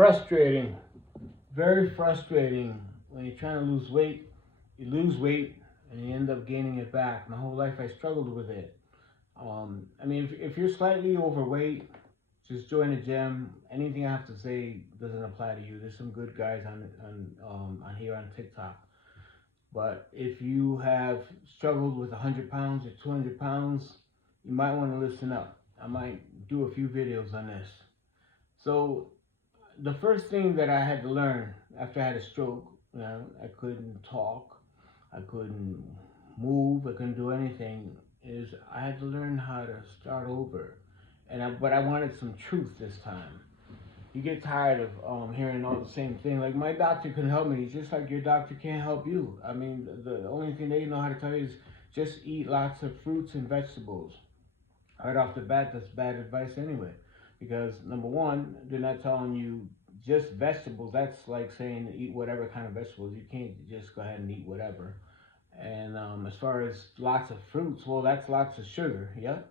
frustrating, very frustrating when you're trying to lose weight. You lose weight and you end up gaining it back. My whole life I struggled with it. I mean, if you're slightly overweight, just join the gym. Anything I have to say doesn't apply to you. There's some good guys on here on TikTok. But if you have struggled with 100 pounds or 200 pounds, you might want to listen up. I might do a few videos on this. So the first thing that I had to learn after I had a stroke, I couldn't talk, I couldn't move, I couldn't do anything, is I had to learn how to start over. But I wanted some truth this time. You get tired of hearing all the same thing. Like my doctor couldn't help me, just like your doctor can't help you. I mean, the only thing they know how to tell you is just eat lots of fruits and vegetables. Right off the bat, that's bad advice anyway. Because number one, they're not telling you just vegetables. That's like saying eat whatever kind of vegetables. You can't just go ahead and eat whatever. And as far as lots of fruits, well, that's lots of sugar. Yep.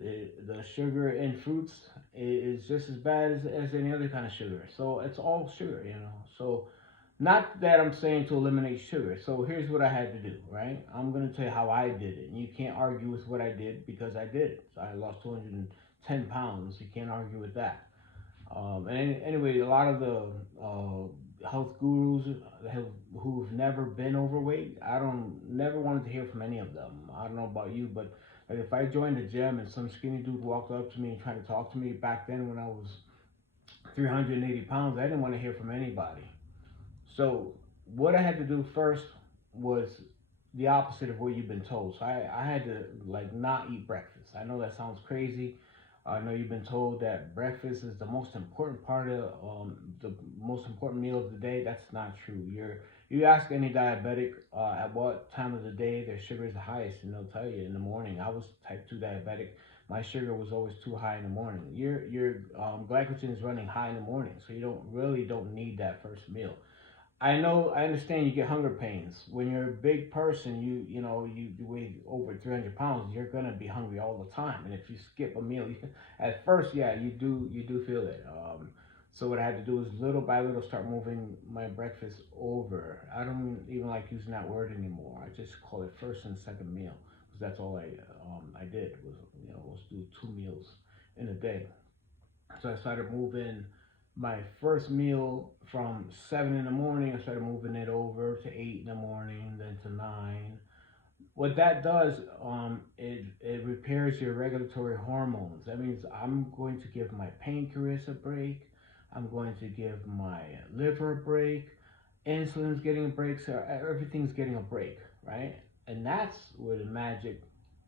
The sugar in fruits is just as bad as any other kind of sugar. So it's all sugar. So not that I'm saying to eliminate sugar. So here's what I had to do, right? I'm going to tell you how I did it. And you can't argue with what I did because I did it. So I lost 210 pounds. You can't argue with that. Anyway, a lot of the health gurus who've never been overweight, I don't never wanted to hear from any of them. I don't know about you, but like if I joined the gym and some skinny dude walked up to me and tried to talk to me back then when I was 380 pounds, I didn't want to hear from anybody. So what I had to do first was the opposite of what you've been told. So I had to like not eat breakfast. I know that sounds crazy. I know you've been told that breakfast is the most important part of the most important meal of the day. That's not true. You ask any diabetic at what time of the day their sugar is the highest, and they'll tell you in the morning. I was type 2 diabetic. My sugar was always too high in the morning. Your glycogen is running high in the morning, so you don't need that first meal. I understand you get hunger pains. When you're a big person, you weigh over 300 pounds, you're gonna be hungry all the time. And if you skip a meal, at first, yeah, you do feel it. So what I had to do is little by little start moving my breakfast over. I don't even like using that word anymore. I just call it first and second meal because that's all I did was do 2 meals in a day. So I started moving my first meal from 7 in the morning. I started moving it over to 8 in the morning, then to 9. What that does, it repairs your regulatory hormones. That means I'm going to give my pancreas a break. I'm going to give my liver a break. Insulin's getting a break. So everything's getting a break, right? And that's where the magic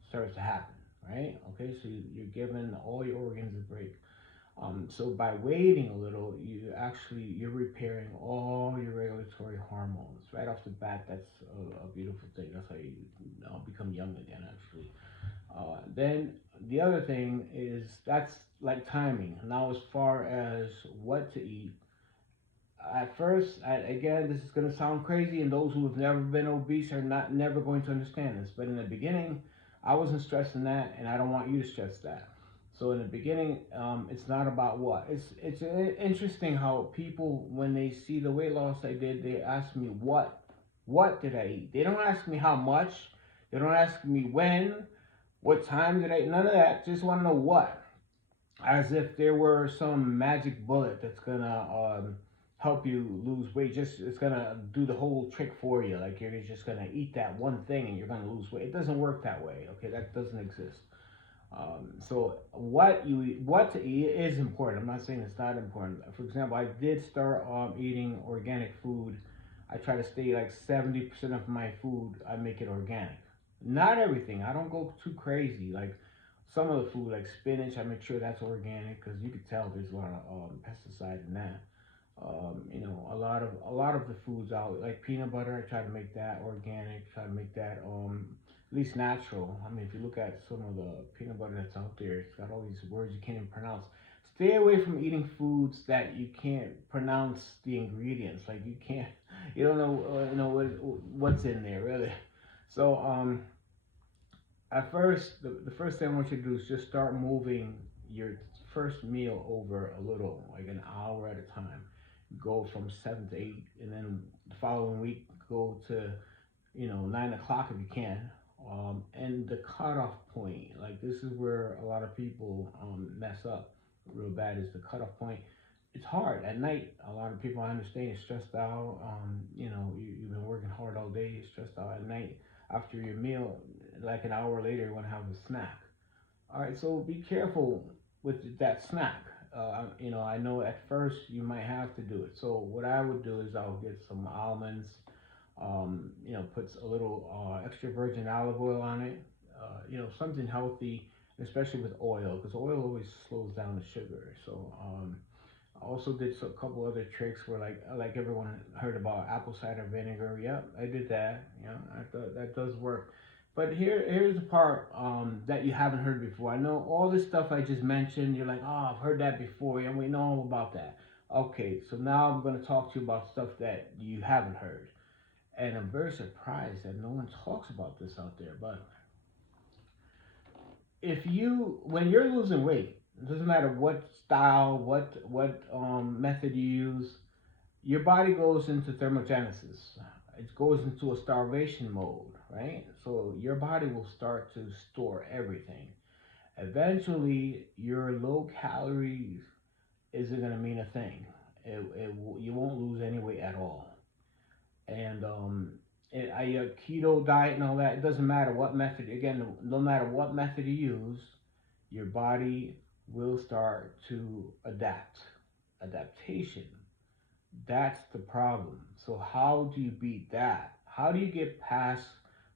starts to happen, right? Okay, so you're giving all your organs a break. So by waiting a little, you're repairing all your regulatory hormones right off the bat. That's a beautiful thing. That's how you become young again. Actually, then the other thing is that's like timing. Now, as far as what to eat, at first, again, this is going to sound crazy, and those who have never been obese are not never going to understand this. But in the beginning, I wasn't stressing that, and I don't want you to stress that. So in the beginning, it's not about what. It's interesting how people, when they see the weight loss I did, they ask me what did I eat. They don't ask me how much. They don't ask me when, what time did I eat. None of that. Just want to know what, as if there were some magic bullet that's gonna help you lose weight. Just it's gonna do the whole trick for you. Like you're just gonna eat that one thing and you're gonna lose weight. It doesn't work that way. Okay, that doesn't exist. So what to eat is important. I'm not saying it's not important. For example, I did start eating organic food. I try to stay like 70% of my food. I make it organic. Not everything. I don't go too crazy. Like some of the food, like spinach, I make sure that's organic because you could tell there's a lot of pesticide in that. A lot of the foods out like peanut butter. I try to make that organic. Try to make that at least natural. I mean, if you look at some of the peanut butter that's out there, it's got all these words you can't even pronounce. Stay away from eating foods that you can't pronounce the ingredients. Like you can't, you don't what's in there really. So at first, the first thing I want you to do is just start moving your first meal over a little, like an hour at a time. go from 7 to 8, and then the following week go to 9 o'clock if you can. And the cutoff point, like this is where a lot of people mess up real bad, is the cutoff point. It's hard at night. A lot of people, I understand, you're stressed out. You've been working hard all day, you're stressed out at night. After your meal, like an hour later, you want to have a snack. All right, so be careful with that snack. I know at first you might have to do it. So what I would do is I'll get some almonds, puts a little extra virgin olive oil on it. Something healthy, especially with oil, because oil always slows down the sugar. So I also did a couple other tricks where, like everyone heard about apple cider vinegar. Yep, I did that. I thought that does work. But here's the part that you haven't heard before. I know all this stuff I just mentioned. You're like, oh, I've heard that before. Yeah, we know all about that. Okay, so now I'm going to talk to you about stuff that you haven't heard. And I'm very surprised that no one talks about this out there. But when you're losing weight, it doesn't matter what style, what method you use, your body goes into thermogenesis. It goes into a starvation mode, right? So your body will start to store everything. Eventually, your low calories isn't going to mean a thing. You won't lose any weight at all. And a keto diet and all that, it doesn't matter what method. Again, no matter what method you use, your body will start to adapt. Adaptation. That's the problem. So how do you beat that? How do you get past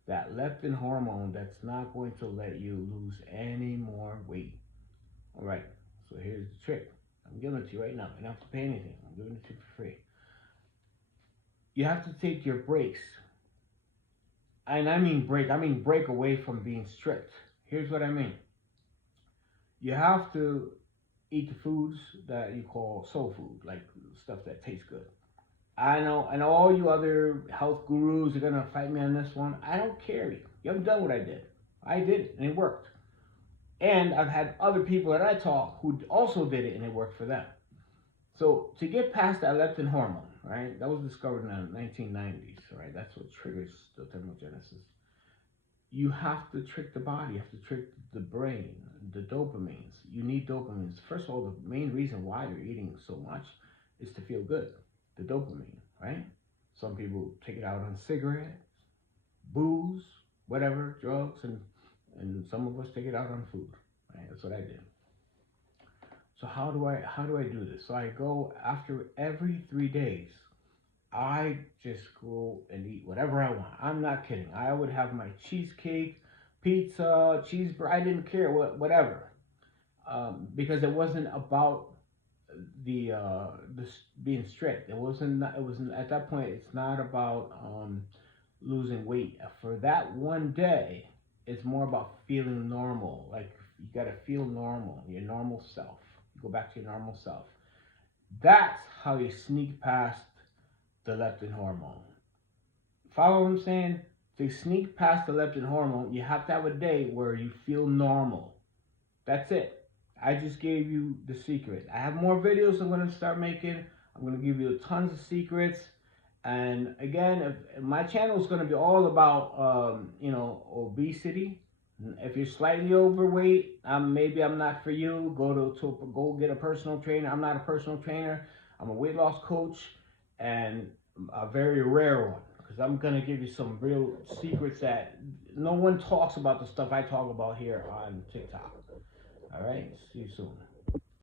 that leptin hormone that's not going to let you lose any more weight? All right. So here's the trick. I'm giving it to you right now. You don't have to pay anything. I'm giving it to you for free. You have to take your breaks. And I mean break away from being strict. Here's what I mean. You have to eat the foods that you call soul food, like stuff that tastes good. I know, and all you other health gurus are gonna fight me on this one. I don't care. You haven't done what I did. I did it, and it worked. And I've had other people that I taught who also did it, and it worked for them. So to get past that leptin hormone, right? That was discovered in the 1990s, right? That's what triggers the thermogenesis. You have to trick the body. You have to trick the brain, the dopamines. You need dopamines. First of all, the main reason why you're eating so much is to feel good. The dopamine, right? Some people take it out on cigarettes, booze, whatever, drugs, and some of us take it out on food. Right? That's what I did. So how do I do this? So I go after every 3 days. I just go and eat whatever I want. I'm not kidding. I would have my cheesecake, pizza, cheeseburger. I didn't care whatever, because it wasn't about the being strict. It wasn't. It wasn't at that point. It's not about losing weight. For that one day, it's more about feeling normal. Like you gotta feel normal, your normal self. You go back to your normal self. That's how you sneak past the leptin hormone. Follow what I'm saying? To sneak past the leptin hormone, you have to have a day where you feel normal. That's it. I just gave you the secret. I have more videos I'm going to start making. I'm going to give you tons of secrets. And again, if my channel is going to be all about, obesity. If you're slightly overweight, maybe I'm not for you. Go get a personal trainer. I'm not a personal trainer. I'm a weight loss coach, and a very rare one, because I'm gonna give you some real secrets that no one talks about. The stuff I talk about here on TikTok. All right, see you soon.